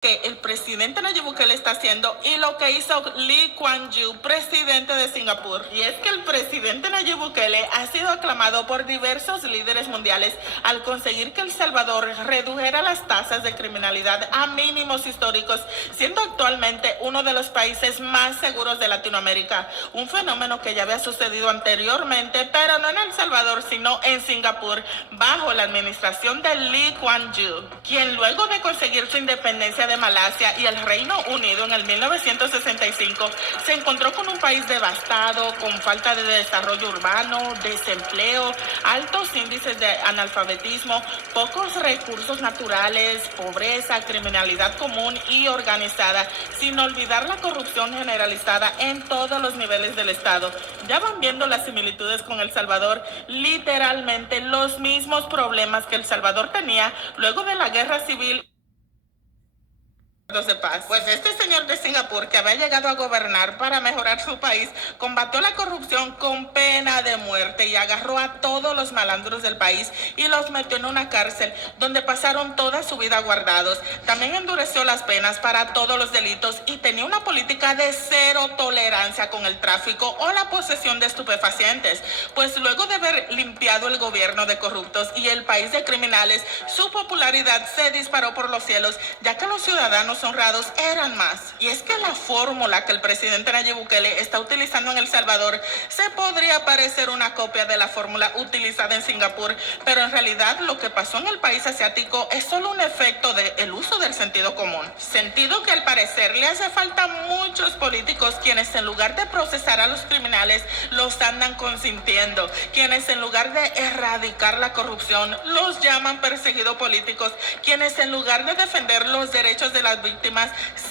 Que el presidente Nayib Bukele está haciendo y lo que hizo Lee Kuan Yew, presidente de Singapur. Y es que el presidente Nayib Bukele ha sido aclamado por diversos líderes mundiales al conseguir que El Salvador redujera las tasas de criminalidad a mínimos históricos, siendo actualmente uno de los países más seguros de Latinoamérica. Un fenómeno que ya había sucedido anteriormente, pero no en El Salvador, sino en Singapur, bajo la administración de Lee Kuan Yew, quien luego de conseguir su independencia de Malasia y el Reino Unido en el 1965, se encontró con un país devastado, con falta de desarrollo urbano, desempleo, altos índices de analfabetismo, pocos recursos naturales, pobreza, criminalidad común y organizada, sin olvidar la corrupción generalizada en todos los niveles del Estado. Ya van viendo las similitudes con El Salvador, literalmente los mismos problemas que El Salvador tenía luego de la guerra civil de paz. Pues este señor de Singapur, que había llegado a gobernar para mejorar su país, combatió la corrupción con pena de muerte y agarró a todos los malandros del país y los metió en una cárcel donde pasaron toda su vida guardados. También endureció las penas para todos los delitos y tenía una política de cero tolerancia con el tráfico o la posesión de estupefacientes. Pues luego de haber limpiado el gobierno de corruptos y el país de criminales, su popularidad se disparó por los cielos, ya que los ciudadanos honrados eran más. Y es que la fórmula que el presidente Nayib Bukele está utilizando en El Salvador se podría parecer una copia de la fórmula utilizada en Singapur, pero en realidad lo que pasó en el país asiático es solo un efecto del uso del sentido común. Sentido que al parecer le hace falta a muchos políticos, quienes en lugar de procesar a los criminales los andan consintiendo, quienes en lugar de erradicar la corrupción los llaman perseguidos políticos, quienes en lugar de defender los derechos de las víctimas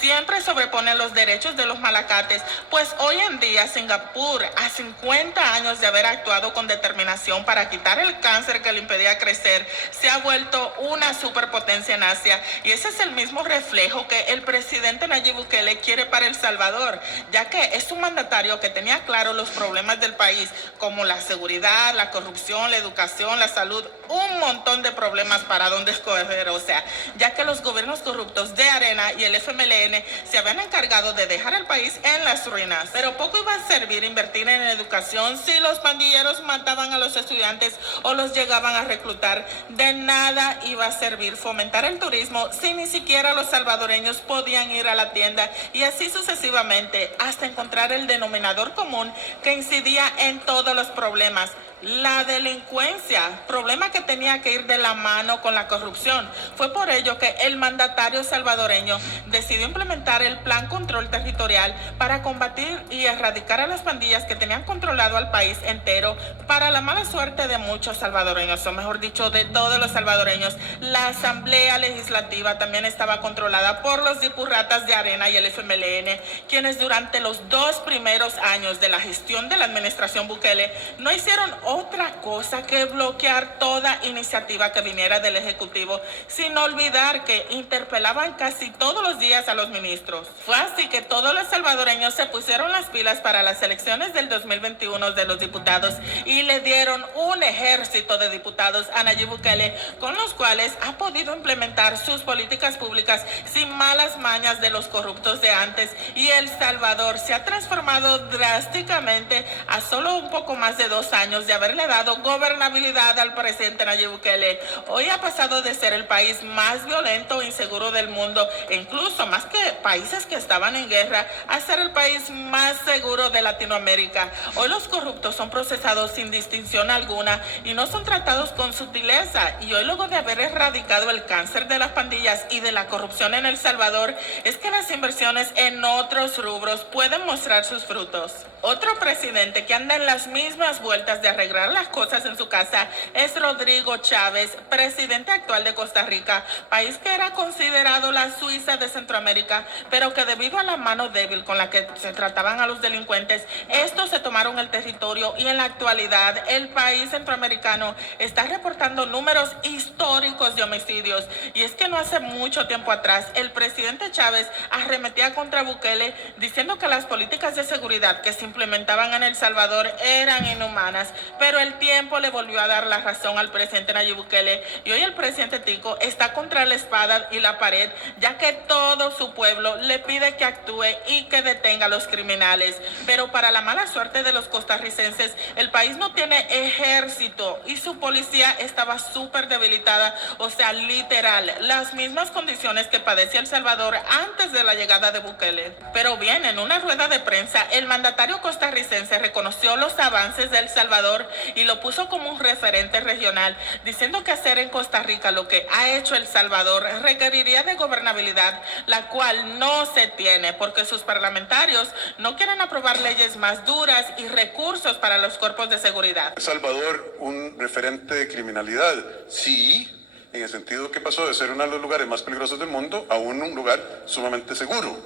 siempre sobreponen los derechos de los malacates. Pues hoy en día Singapur, a 50 años de haber actuado con determinación para quitar el cáncer que le impedía crecer, se ha vuelto una superpotencia en Asia, y ese es el mismo reflejo que el presidente Nayib Bukele quiere para El Salvador, ya que es un mandatario que tenía claro los problemas del país, como la seguridad, la corrupción, la educación, la salud, un montón de problemas para dónde escoger, o sea, ya que los gobiernos corruptos de Arena y el FMLN se habían encargado de dejar al país en las ruinas. Pero poco iba a servir invertir en educación si los pandilleros mataban a los estudiantes o los llegaban a reclutar. De nada iba a servir fomentar el turismo si ni siquiera los salvadoreños podían ir a la tienda, y así sucesivamente hasta encontrar el denominador común que incidía en todos los problemas: la delincuencia, problema que tenía que ir de la mano con la corrupción. Fue por ello que el mandatario salvadoreño decidió implementar el Plan Control Territorial para combatir y erradicar a las pandillas que tenían controlado al país entero. Para la mala suerte de muchos salvadoreños, o mejor dicho, de todos los salvadoreños, la Asamblea Legislativa también estaba controlada por los dipurratas de Arena y el FMLN, quienes durante los 2 primeros años de la gestión de la administración Bukele no hicieron otra cosa que bloquear toda iniciativa que viniera del Ejecutivo, sin olvidar que interpelaban casi todos los días a los ministros. Fue así que todos los salvadoreños se pusieron las pilas para las elecciones del 2021 de los diputados y le dieron un ejército de diputados a Nayib Bukele, con los cuales ha podido implementar sus políticas públicas sin malas mañas de los corruptos de antes, y El Salvador se ha transformado drásticamente a solo un poco más de 2 años de haberle dado gobernabilidad al presidente Nayib Bukele. Hoy ha pasado de ser el país más violento e inseguro del mundo, e incluso más que países que estaban en guerra, a ser el país más seguro de Latinoamérica. Hoy los corruptos son procesados sin distinción alguna y no son tratados con sutileza, y hoy, luego de haber erradicado el cáncer de las pandillas y de la corrupción en El Salvador, es que las inversiones en otros rubros pueden mostrar sus frutos. Otro presidente que anda en las mismas vueltas de arreglar las cosas en su casa es Rodrigo Chávez, presidente actual de Costa Rica, país que era considerado la Suiza de Centroamérica, pero que debido a la mano débil con la que se trataban a los delincuentes, estos se tomaron el territorio, y en la actualidad el país centroamericano está reportando números históricos de homicidios. Y es que no hace mucho tiempo atrás el presidente Chávez arremetía contra Bukele diciendo que las políticas de seguridad que se implementaban en El Salvador eran inhumanas, pero el tiempo le volvió a dar la razón al presidente Nayib Bukele y hoy el presidente Tico está contra la espada y la pared, ya que todo su pueblo le pide que actúe y que detenga a los criminales. Pero para la mala suerte de los costarricenses, el país no tiene ejército y su policía estaba súper debilitada, o sea, literal, las mismas condiciones que padecía El Salvador antes de la llegada de Bukele. Pero bien, en una rueda de prensa, el mandatario costarricense reconoció los avances de El Salvador y lo puso como un referente regional, diciendo que hacer en Costa Rica lo que ha hecho El Salvador requeriría de gobernabilidad, la cual no se tiene porque sus parlamentarios no quieren aprobar leyes más duras y recursos para los cuerpos de seguridad. El Salvador, un referente de criminalidad, sí, en el sentido que pasó de ser uno de los lugares más peligrosos del mundo a un lugar sumamente seguro.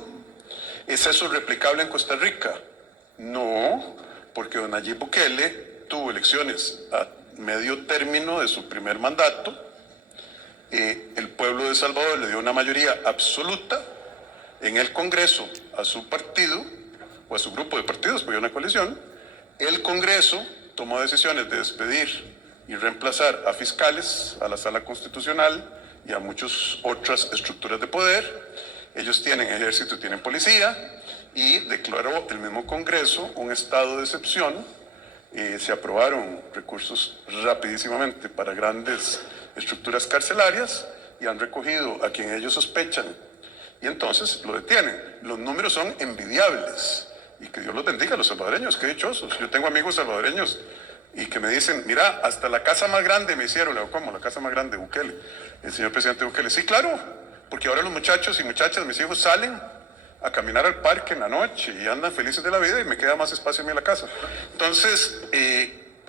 ¿Es eso replicable en Costa Rica? No, porque don Nayib Bukele tuvo elecciones a medio término de su primer mandato. El pueblo de El Salvador le dio una mayoría absoluta en el Congreso a su partido o a su grupo de partidos, porque hay una coalición. El Congreso tomó decisiones de despedir y reemplazar a fiscales, a la Sala Constitucional y a muchas otras estructuras de poder. Ellos tienen ejército y tienen policía, y declaró el mismo Congreso un estado de excepción. Se aprobaron recursos rapidísimamente para grandes estructuras carcelarias y han recogido a quien ellos sospechan y entonces lo detienen. Los números son envidiables y que Dios los bendiga a los salvadoreños, qué dichosos. Yo tengo amigos salvadoreños y que me dicen, mira, hasta la casa más grande me hicieron. Le digo, ¿cómo? La casa más grande, Bukele, el señor presidente Bukele. Sí, claro, porque ahora los muchachos y muchachas, mis hijos, salen a caminar al parque en la noche y andan felices de la vida y me queda más espacio a mí en la casa. Entonces,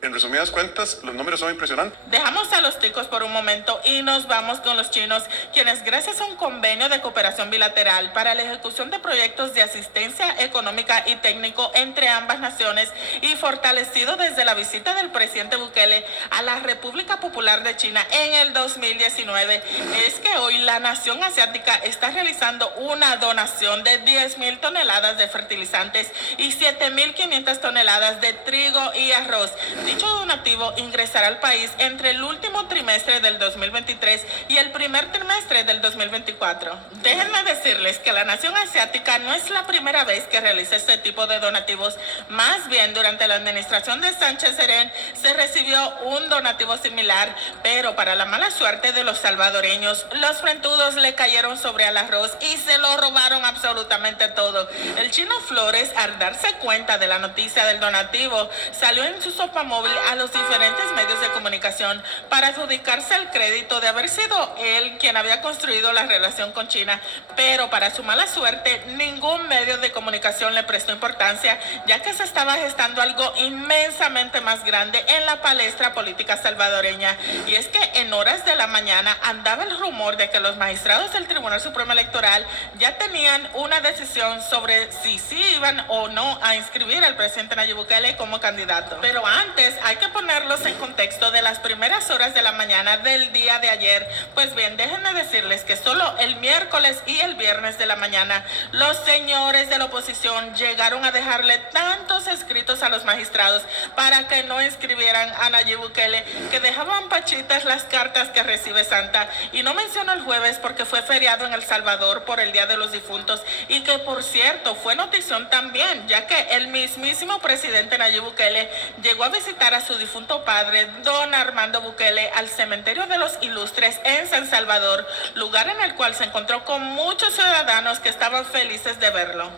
en resumidas cuentas, los números son impresionantes. Dejamos a los ticos por un momento y nos vamos con los chinos, quienes gracias a un convenio de cooperación bilateral para la ejecución de proyectos de asistencia económica y técnico entre ambas naciones y fortalecido desde la visita del presidente Bukele a la República Popular de China en el 2019, es que hoy la nación asiática está realizando una donación de 10,000 toneladas de fertilizantes y 7,500 toneladas de trigo y arroz. Dicho donativo ingresará al país entre el último trimestre del 2023 y el primer trimestre del 2024. Déjenme decirles que la nación asiática no es la primera vez que realiza este tipo de donativos. Más bien, durante la administración de Sánchez Serén se recibió un donativo similar, pero para la mala suerte de los salvadoreños, los frentudos le cayeron sobre el arroz y se lo robaron absolutamente todo. El chino Flores, al darse cuenta de la noticia del donativo, salió en su sopa móvil a los diferentes medios de comunicación para adjudicarse el crédito de haber sido él quien había construido la relación con China, pero para su mala suerte ningún medio de comunicación le prestó importancia, ya que se estaba gestando algo inmensamente más grande en la palestra política salvadoreña. Y es que en horas de la mañana andaba el rumor de que los magistrados del Tribunal Supremo Electoral ya tenían una decisión sobre si sí iban o no a inscribir al presidente Nayib Bukele como candidato. Pero antes hay que ponerlos en contexto de las primeras horas de la mañana del día de ayer. Pues bien, déjenme decirles que solo el miércoles y el viernes de la mañana los señores de la oposición llegaron a dejarle tantos escritos a los magistrados para que no inscribieran a Nayib Bukele, que dejaban pachitas las cartas que recibe Santa. Y no menciono el jueves porque fue feriado en El Salvador por el Día de los Difuntos y que, por cierto, fue notición también, ya que el mismísimo presidente Nayib Bukele llegó a visitar a su difunto padre, don Armando Bukele, al cementerio de los Ilustres en San Salvador, lugar en el cual se encontró con muchos ciudadanos que estaban felices de verlo.